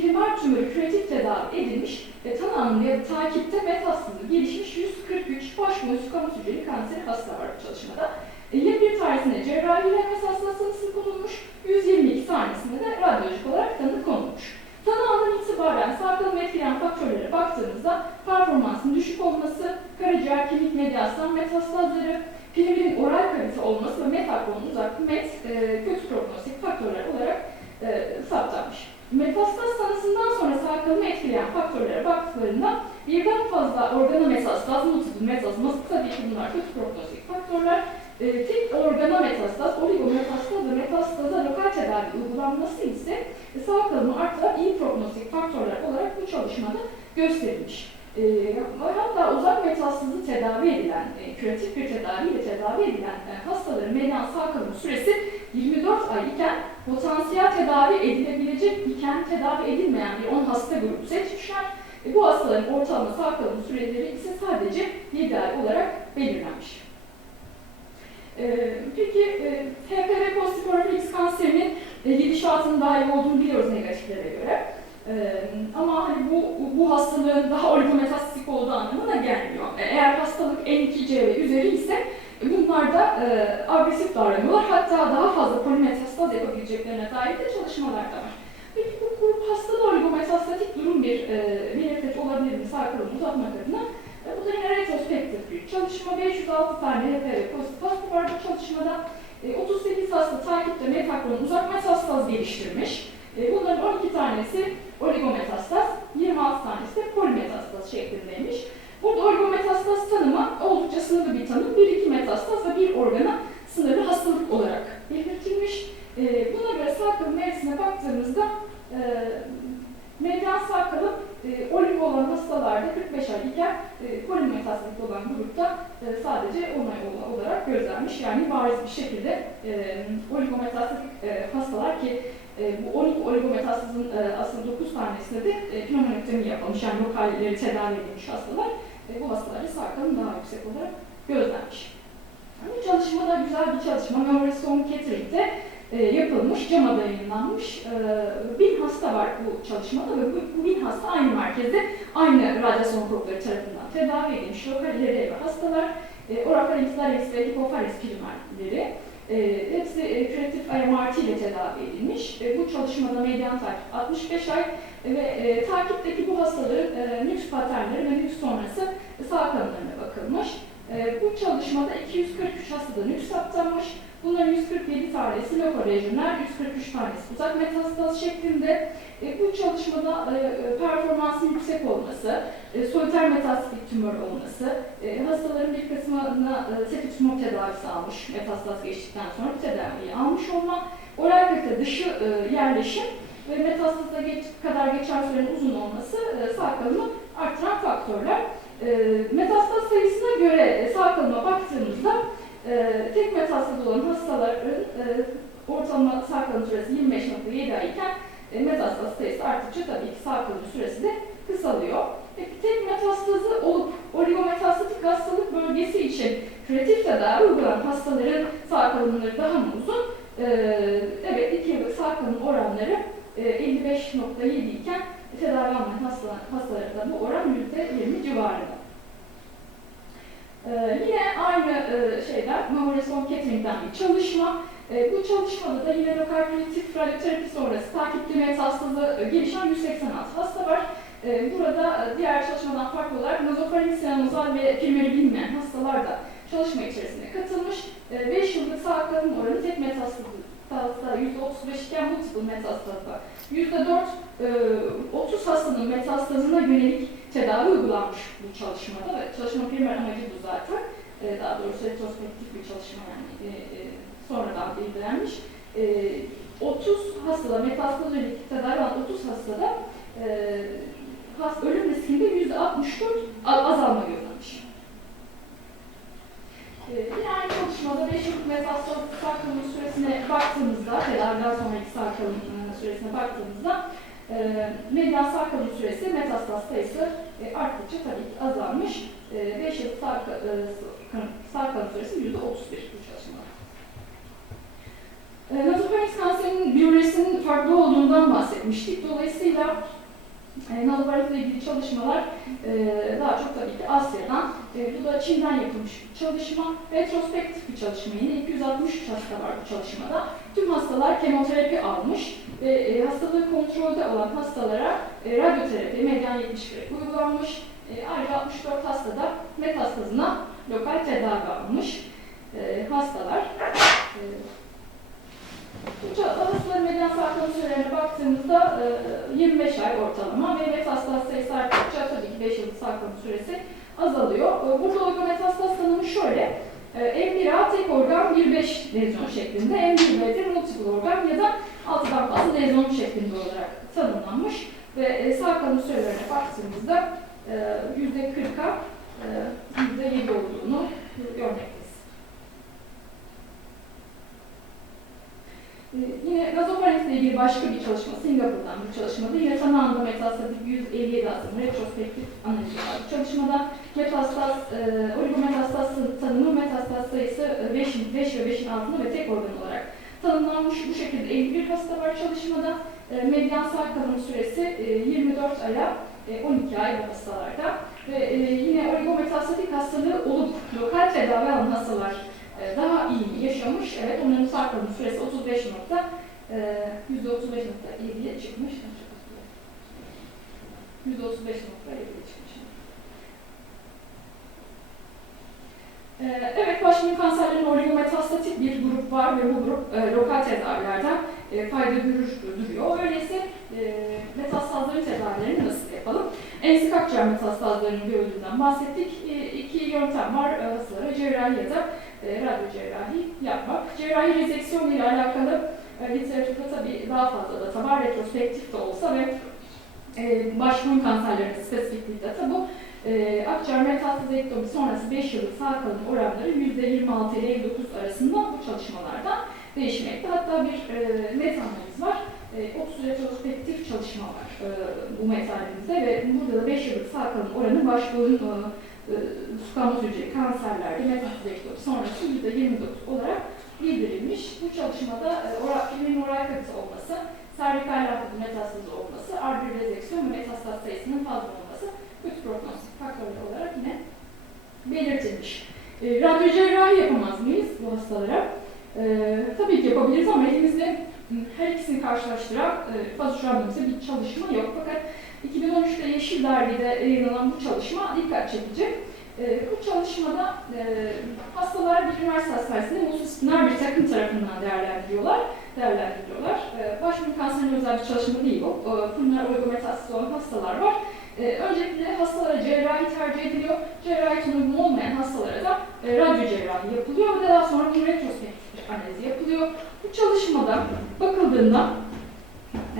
primer tümörü küratif tedavi edilmiş ve da takipte metastası gelişmiş 143 baş muskomus hücreli kanseri hasta var bu çalışmada. E, 21 tanesinde cerrahi lenföz hastalığı konulmuş, 122 tanesinde de radyolojik olarak tanı konulmuş. Tanı andan itibaren sağlıklı etkileyen faktörlere baktığımızda performansın düşük olması, karaciğer, kemik, medyasyon metastazları, pirimin oral kavite olması ve metakronun uzak, met, e, kötü prognostik faktörler olarak e, saptanmış. Metastaz tanısından sonra sağ kalımı etkileyen faktörlere baktıklarında birden fazla organa metastaz, multiple metastaz, tabii ki bunlar kötü prognostik faktörler, e, tek organa metastaz, oligometastaz ve metastaza lokal tedavi uygulanması ise sağ kalımı artıran iyi prognostik faktörler olarak bu çalışmada gösterilmiş. E, hatta uzak metastazı tedavi edilen, e, küratif bir tedaviyle tedavi edilen e, hastaların median sağ kalım süresi 24 ay iken potansiyel tedavi edilebilecek iken tedavi edilmeyen bir 10 hasta grubu seçmişler. E, bu hastaların ortalama sağ süreleri ise sadece 7 ay olarak belirlenmiş. E, peki e, HPV pozitif orifix kanserinin e, gidişatının daha iyi olduğunu biliyoruz negatiflere göre. Ee, ama hani bu, bu hastalığın daha oligometastik olduğu anlamına gelmiyor. Ee, eğer hastalık N2C ve üzeri ise bunlar da e, agresif davranıyorlar. Hatta daha fazla polimetastaz yapabileceklerine dair de çalışmalar da var. Peki bu grup hastada oligometastatik durum bir e, belirteç olabilir mi sarkalım uzatmak adına? E, bu da yine retrospektif bir çalışma. 506 tane HPV pozitif hasta var bu çalışmada. E, 38 hasta takipte metakron uzak metastaz geliştirmiş. E, bunların 12 tanesi oligometastaz, 26 tanesi de polimetastaz şeklindeymiş. Burada oligometastaz tanımı oldukça sınırlı bir tanım. 1-2 metastaz ve bir organa sınırlı hastalık olarak belirtilmiş. E, buna göre sağ kalım eğrisine baktığımızda e, medyan sağ kalım e, oligo olan hastalarda 45 ay iken e, polimetastazlık olan grupta e, sadece 10 ay olarak gözlenmiş. Yani bariz bir şekilde e, oligometastazlık e, hastalar ki e, bu 12 oligometastazın e, aslında 9 tanesinde de e, pneumonektomi yapılmış. Yani lokalleri tedavi edilmiş hastalar. E, bu hastalarda sağ kalım daha yüksek olarak gözlenmiş. Bu çalışma da güzel bir çalışma. Memorial Sloan Kettering'de e, yapılmış, CAMA'da yayınlanmış. E, bin hasta var bu çalışmada ve bu, bin hasta aynı merkezde, aynı radyasyon grupları tarafından tedavi edilmiş. Lokal ileri hastalar, e, oropharynx, ve hipopharynx primerleri. Hepsi e, kreatif IMRT ile tedavi edilmiş. Bu çalışmada medyan takip 65 ay ve takipteki bu hastaların e, nüks paternleri ve nüks sonrası sağ kanlarına bakılmış. E, bu çalışmada 243 hastada nüks saptanmış. Bunların 147 tanesi lokorejyoner, 143 tanesi uzak metastaz şeklinde. E, bu çalışmada e, performansın yüksek olması, e, soliter metastasik tümör olması, e, hastaların bir kısmına e, septik tümör tedavisi almış, metastaz geçtikten sonra bu tedaviyi almış olma, oral kalite dışı e, yerleşim ve metastaza geç, kadar geçen sürenin uzun olması e, sağ kalımı artıran faktörler. E, metastaz sayısına göre e, sağ kalıma baktığımızda e, tek metastaz olan hastaların e, ortalama sağ kalım süresi 25.7 ay iken e, metastaz sayısı arttıkça tabii ki sağ kalım süresi de kısalıyor. Peki tek metastazı olup oligometastatik hastalık bölgesi için kreatif tedavi uygulanan hastaların sağ kalımları daha mı uzun? Ee, evet, 2 yıllık sağ kalım oranları e, 55.7 iken tedavi almayan hastalar, hastalarda bu oran %20 civarında. Ee, yine aynı e, şeyden, Mamoreson Catering'den bir çalışma. E, bu çalışmada da yine lokal kreatif radyoterapi sonrası takipli metastaza e, gelişen 186 hasta var. E, burada diğer çalışmadan farklı olarak nazofaring senomozal ve primeri bilmeyen hastalar da çalışma içerisinde katılmış. 5 e, yıllık sağ oranı tek metastazda %35 iken multiple metastazda %4 e, 30 hastanın metastazına yönelik tedavi uygulanmış bu çalışmada ve çalışma primer amacı bu zaten. E, daha doğrusu retrospektif bir çalışma yani e, e, sonradan bilgilenmiş. E, 30 hastada metastaz yönelik tedavi alan 30 hastada e, has, ölüm riskinde %64 azalma gözlenmiş. E, yine aynı çalışmada 5 yıllık metastaz sarkılma süresine baktığımızda, tedaviden sonraki sarkılma süresine baktığımızda e, medyan sağ kalım süresi metastaz sayısı e, arttıkça tabii ki azalmış. 5 e, yıl sağ, e, süresi %31 bu çalışmada. E, nazofarenks kanserinin biyolojisinin farklı olduğundan bahsetmiştik. Dolayısıyla e, ilgili çalışmalar e, daha çok tabii ki Asya'dan, e, bu da Çin'den yapılmış bir çalışma. Retrospektif bir çalışma yine 263 hasta var bu çalışmada. Tüm hastalar kemoterapi almış ve e, hastalığı kontrolde olan hastalara radyoterapi, medyan 70 grek uygulanmış. Ayrıca 64 hastada metastazına lokal tedavi almış hastalar. E, bu sürelerine baktığımızda e, 25 ay ortalama ve metastaz sayısı arttıkça tabii ki 5 yıllık sarkma süresi azalıyor. E, Burada oligometastaz tanımı şöyle. E, M1A tek organ 1-5 lezyon şeklinde, M1B'de multiple organ ya da 6'dan fazla lezyon şeklinde olarak tanımlanmış ve e, sağ kalım sürelerine baktığımızda e, %40'a e, %7 olduğunu görmekteyiz. E, Yine nazofarenks ile ilgili başka bir çalışma, Singapur'dan bir çalışmada yine tanağında metastatik 157 hastanın retrospektif analizi var. Bu çalışmada metastaz, e, oligometastaz tanımı metastaz sayısı e, 5, 5 ve 5'in altında ve tek organ olarak tanımlanmış. Bu şekilde 51 hasta var çalışmada. E, medyan sağ kalım süresi e, 24 aya e, 12 ay bu hastalarda. Ve e, yine oligometastatik hastalığı olup lokal tedavi alan hastalar e, daha iyi yaşamış. Evet, onların sağ kalım süresi 35 nokta, e, %35.7'ye çıkmış. %35.7'ye çıkmış. Ee, Evet, başvuru kanserlerin oligometastatik bir grup var ve bu grup e, lokal tedavilerden e, fayda görür, duruyor. Öyleyse e, metastazların tedavilerini nasıl yapalım? En sık akciğer metastazlarının görüldüğünden bahsettik. E, iki yöntem var e, hastalara cerrahi ya da e, radyo cerrahi yapmak. Cerrahi rezeksiyon ile alakalı e, literatürde tabii daha fazla data var, retrospektif de olsa ve e, başvuru kanserlerinin spesifik bir data bu. E, akciğer metastazektomi sonrası 5 yıllık sağ kalım oranları %26 ile 59 arasında bu çalışmalarda değişmekte. Hatta bir e, meta analiz var. E, 30 retrospektif çalışma var e, bu meta ve burada da 5 yıllık sağ kalım oranı başvurun e, e, hücreli kanserlerde metastazektomi sonrası %29 olarak bildirilmiş. Bu çalışmada e, oral, filmin oral olması, servikal lafı metastazı olması, arter rezeksiyon ve metastaz sayısının fazla olması kötü prognostik faktörler olarak yine belirtilmiş. E, radyo cerrahi yapamaz mıyız bu hastalara? E, tabii ki yapabiliriz ama elimizde her ikisini karşılaştıran e, fazla şu anda bir çalışma yok. Fakat 2013'te Yeşil Dergi'de yayınlanan bu çalışma dikkat çekici. E, bu çalışmada e, hastalar bir üniversite hastanesinde multidisipliner bir takım tarafından değerlendiriyorlar. değerlendiriyorlar. E, başvuru kanserine özel bir çalışma değil bu. E, pulmoner oligometastaz olan hastalar var. E, öncelikle hastalara cerrahi tercih ediliyor. Cerrahi uygun olmayan hastalara da e, radyo cerrahi yapılıyor ve daha sonra bir retrospektif analizi yapılıyor. Bu çalışmada bakıldığında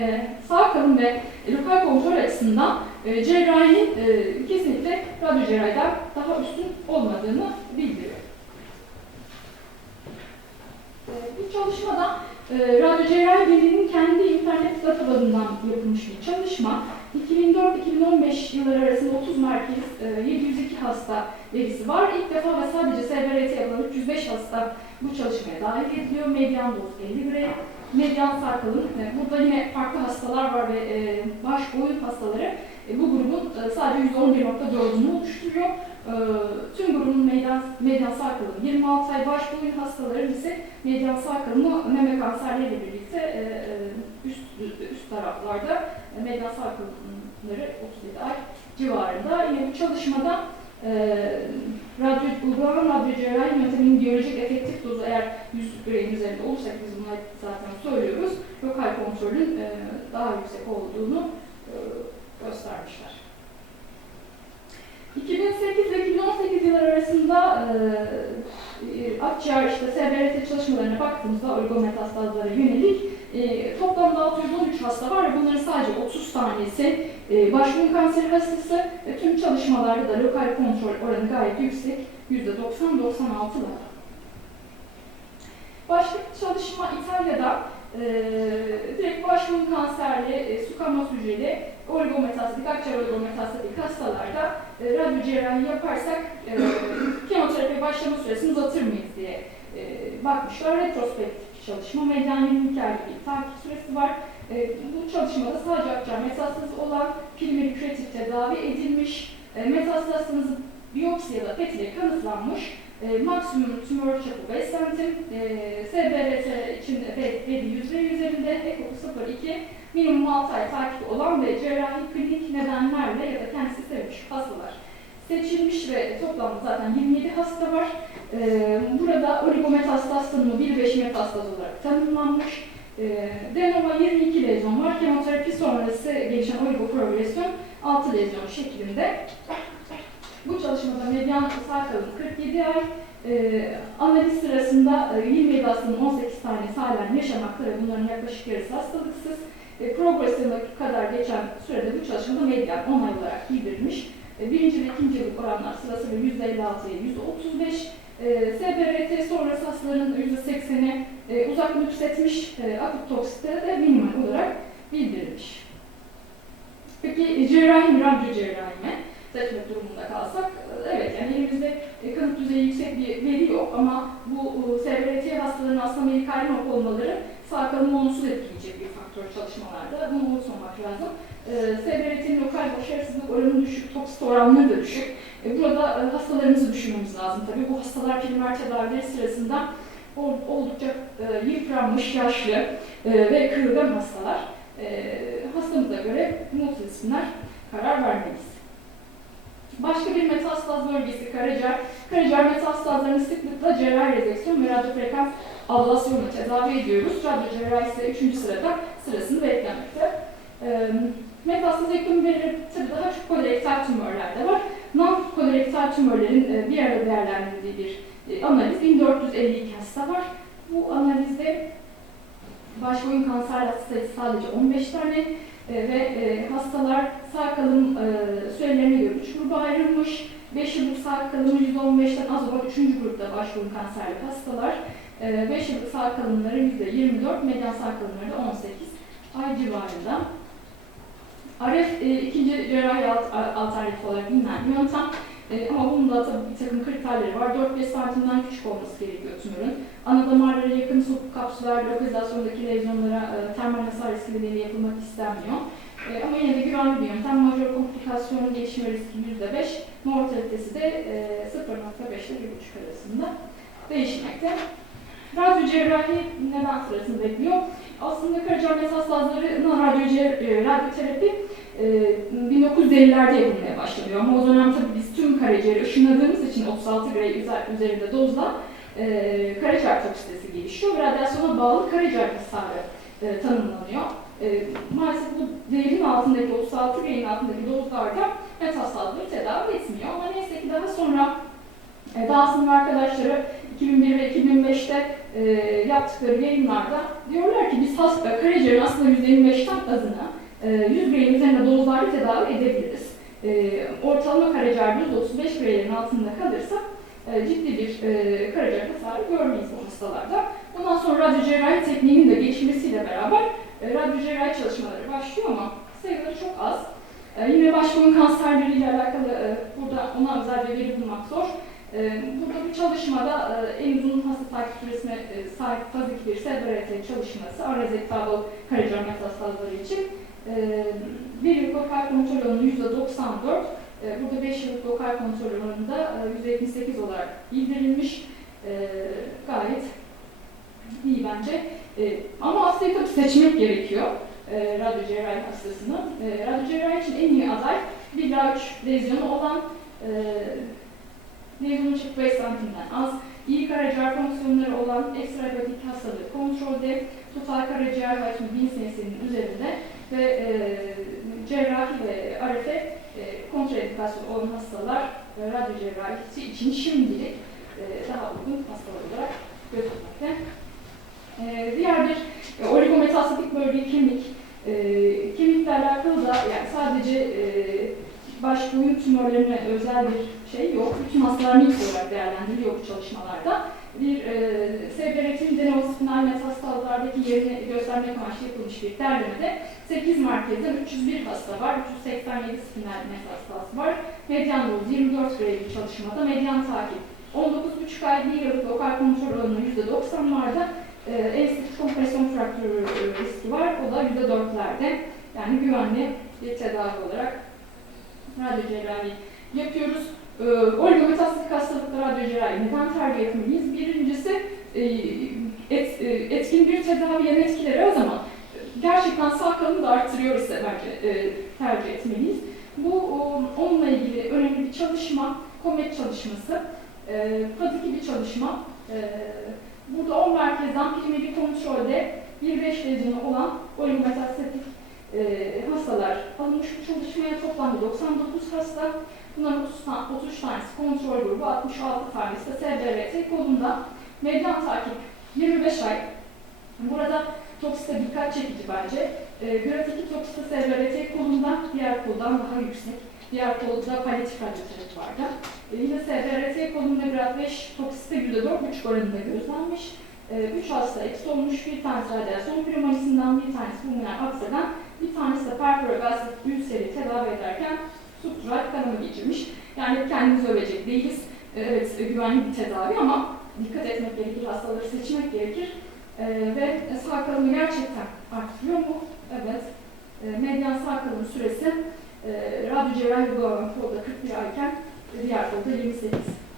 e, sağ kalım ve lokal kontrol açısından e, cerrahinin e, radyo daha üstün olmadığını bildiriyor. E, bu çalışmada e, Radyo Birliği'nin kendi internet databanından yapılmış bir çalışma. 2004-2015 yılları arasında 30 merkez, e, 702 hasta verisi var. İlk defa ve sadece SBRT yapılan 305 hasta bu çalışmaya dahil ediliyor. Medyan doz 50 birey, medyan sarkalın. E, burada yine farklı hastalar var ve e, baş boyun hastaları e, bu grubun e, sadece %11.4'ünü oluşturuyor. E, tüm grubun medyan, medyan sarkalın 26 ay, baş boyun hastaların ise medyan sarkalını meme kanserleriyle birlikte e, üst, üst taraflarda e, medyan sarkalınları 37 ay civarında. Yine bu çalışmada e, radyo, uygulanan radyo cerrahi yönteminin biyolojik efektif dozu eğer 100 bireyin üzerinde olursak biz bunu zaten söylüyoruz. Lokal kontrolün e, daha yüksek olduğunu göstermişler. 2008 ve 2018 yılları arasında e, akciğer işte SBRT çalışmalarına baktığımızda oligometastazlara yönelik e, toplamda 613 hasta var ve bunların sadece 30 tanesi e, başvuru kanseri hastası. E, tüm çalışmalarda da lokal kontrol oranı gayet yüksek. %90-96'da. Başka bir çalışma İtalya'da e, direkt başvuru kanserli, e, sukamas hücreli, oligometastatik, akciğer oligometastatik hastalarda e, radyo cerrahi yaparsak e, kemoterapi başlama süresini uzatır mıyız diye e, bakmışlar. Retrospektif çalışma. Medyan 22 ay gibi bir takip süresi var. E, bu çalışmada sadece akciğer metastazı olan primeri küratif tedavi edilmiş, e, metastazınızın biyopsi ya da PET ile kanıtlanmış, e, maksimum tümör çapı 5 santim, e, SBRT için VEDI 100 ve üzerinde, EKOKU 0,2, minimum 6 ay takip olan ve cerrahi klinik nedenlerle ya da kendisi sevmiş hastalar seçilmiş ve toplamda zaten 27 hasta var. Ee, burada oligometastaz tanımı 1-5 metastaz olarak tanımlanmış. Ee, denoma 22 lezyon var. Kemoterapi sonrası gelişen oligoprogresyon 6 lezyon şeklinde. Bu çalışmada medyan kalım 47 ay. Ee, analiz sırasında e, 27 hastanın 18 tanesi halen yaşamakta ve bunların yaklaşık yarısı hastalıksız. E, progresyona kadar geçen sürede bu çalışmada medyan 10 ay olarak bildirilmiş. E, Birinci ve ikinci yıllık oranlar sırasıyla %56'ya %35. E, SBRT sonrası hastaların %80'i e, uzak nüksetmiş, e, akut toksite de minimal olarak bildirilmiş. Peki e, cerrahi mi, radyo cerrahi mi? Seçmek durumunda kalsak, e, evet yani elimizde e, kanıt düzeyi yüksek bir veri yok ama bu e, SBRT hastalarının aslında medikal nok olmaları sağ kalımı olumsuz etkileyecek bir faktör çalışmalarda. Bunu unutmamak lazım. SBRT'nin lokal başarısızlık oranı düşük, toksit oranları da düşük. Burada hastalarımızı düşünmemiz lazım tabii. Bu hastalar primer tedavileri sırasında ol- oldukça yıpranmış, yaşlı ve kırılgan hastalar. Hastamıza göre multidisipliner karar vermeliyiz. Başka bir metastaz bölgesi karaciğer. Karaciğer metastazlarını sıklıkla cerrahi rezeksiyon ve radyofrekans ablasyonla tedavi ediyoruz. Radyo cerrahi ise 3. sırada sırasını beklemekte. E, metastaz ekonomi verileri tabii daha çok kolorektal tümörlerde var. Non-kolorektal tümörlerin e, bir arada değerlendirildiği bir e, analiz. 1452 hasta var. Bu analizde baş boyun kanser hasta sayısı sadece 15 tane e, ve e, hastalar sağ kalım e, sürelerine göre 3 gruba ayrılmış. 5 yıllık sağ kalımı %15'ten az olan 3. grupta baş boyun kanserli hastalar. 5 yıllık sağ kalımları %24, medyan sağ kalımları da 18 ay civarında. RF e, ikinci cerrahi alt, alternatif olarak bilinen bir yöntem. E, ama bunun da tabii bir takım kriterleri var. 4-5 santimden küçük olması gerekiyor tümörün. Ana damarlara yakın sokup kapsüler lokalizasyondaki e, nedeniyle yapılmak istenmiyor. E, ama yine de güvenli bir yöntem. Majör komplikasyonun gelişme riski %5, mortalitesi de e, 0.5 ile 1.5 arasında değişmekte. Radyo cerrahi neden sırasını bekliyor? Aslında karaciğer metastazlarına radyo, e, radyoterapi e, 1950'lerde yapılmaya başlanıyor. Ama o dönem tabii biz tüm karaciğeri ışınladığımız için 36 gray üzer- üzerinde dozla e, karaciğer toksitesi gelişiyor ve radyasyona bağlı karaciğer hasarı e, tanımlanıyor. E, maalesef bu değerin altındaki 36 gray'in altındaki dozlarda metastazları tedavi etmiyor. Ama neyse ki daha sonra e, Dawson ve arkadaşları 2001 ve 2005'te e, yaptıkları yayınlarda diyorlar ki biz hasta karaciğerin aslında %25'ten azını e, 100 grayın üzerinde dozlarla tedavi edebiliriz. E, ortalama karaciğer dozu 35 grayın altında kalırsa e, ciddi bir e, karaciğer hasarı görmeyiz bu hastalarda. Bundan sonra radyo cerrahi tekniğinin de gelişmesiyle beraber e, radyo cerrahi çalışmaları başlıyor ama sayıları çok az. E, yine başboyun kanserleriyle alakalı e, burada ona özel bir veri bulmak zor. E, burada bir çalışmada e, en uzun hasta takip süresine e, sahip faz 2 bir SBRT çalışması arezektable karaciğer metastazları için e, bir yıllık lokal kontrol oranı %94, e, burada 5 yıllık lokal kontrol oranında e, %78 olarak bildirilmiş. E, gayet iyi bence. E, ama hastayı tabii seçmek gerekiyor e, radyo cerrahi hastasını. E, radyo cerrahi için en iyi aday 1 ila 3 lezyonu olan e, lezyonun çapı 5 santimden az, iyi karaciğer fonksiyonları olan ekstrahepatik hastalığı kontrolde, total karaciğer hacmi 1000 cc'nin üzerinde ve e, cerrahi ve RF e, kontraindikasyon olan hastalar e, radyo cerrahisi için şimdilik e, daha uygun hastalar olarak gözükmekte. E, diğer bir e, oligometastatik bölge kemik. E, kemikle alakalı da yani sadece e, baş boyun tümörlerine özel bir şey yok. Bütün hastalar mix olarak değerlendiriliyor bu çalışmalarda. Bir e, SBRT'nin denospinal metastazlardaki yerini göstermek amaçlı yapılmış bir derlemede 8 merkezden 301 hasta var, 387 spinal metastaz var. Medyan doz 24 grey bir çalışmada medyan takip 19,5 ay bir yıllık lokal kontrol oranı %90'larda e, enstetik kompresyon fraktürü riski var. O da %4'lerde. Yani güvenli bir tedavi olarak radyo cerrahi yapıyoruz. E, oligometastik hastalıkta radyo cerrahi neden tercih etmeliyiz? Birincisi e, et, e, etkin bir tedavi yan etkileri az ama gerçekten sağ kalını da arttırıyor ise bence e, tercih etmeliyiz. Bu o, onunla ilgili önemli bir çalışma, komet çalışması, e, patiki bir çalışma. E, burada 10 merkezden primeri kontrolde 1-5 lezyonu olan oligometastatik e, hastalar alınmış bu çalışmaya toplamda 99 hasta. Bunların 30 ta- 33 tanesi kontrol grubu, 66 tanesi de SBRT kolunda. Medyan takip 25 ay. Burada toksite dikkat çekici bence. E, grad 2 toksite SBRT kolunda, diğer koldan daha yüksek. Diğer kolda palyatif radyoterapi vardı. E, yine SBRT kolunda grad 5 toksite %4,5 oranında gözlenmiş. 3 hasta eksi olmuş, bir tanesi radyasyon pneumonisinden, bir tanesi pulmoner akseden, bir tanesi de perforagastik ülseri tedavi ederken subdural kanama geçirmiş. Yani kendimizi övecek değiliz. E, Evet, e, güvenli bir tedavi ama dikkat etmek gerekir, hastaları seçmek gerekir. E, ve sağ kalımı gerçekten arttırıyor mu? Evet. E, medyan sağ kalım süresi e, cerrahi uygulanan kolda 41 ayken diğer kolda 28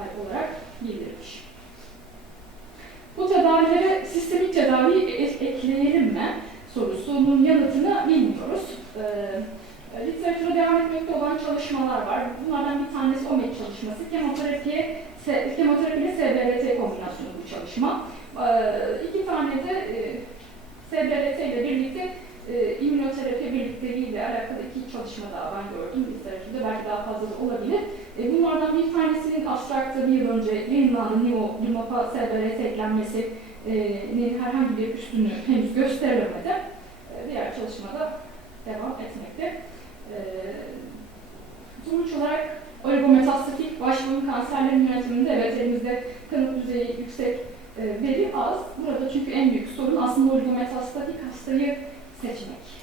ay olarak bildirilmiş. Bu tedavilere sistemik tedavi e- ekleyelim mi sorusunun yanıtını bilmiyoruz. Ee, literatüre devam etmekte olan çalışmalar var. Bunlardan bir tanesi OMED çalışması. Kemoterapiye, kemoterapi ile SBRT kombinasyonu bu çalışma. Ee, iki tane de e, SBRT ile birlikte e, immünoterapi birlikteliğiyle alakalı iki çalışma daha ben gördüm literatürde. Belki daha fazla da olabilir. E, bunlardan bir tanesinin abstrakta bir yıl önce yayınlanan Nimo, Limapa SBRT eklenmesi e, herhangi bir üstünü henüz gösterilemedi. E, diğer çalışmada devam etmekte. E, sonuç olarak oligometastatik başvurun kanserlerin yönetiminde evet elimizde kanıt düzeyi yüksek e, veri az. Burada çünkü en büyük sorun aslında oligometastatik hastayı seçmek.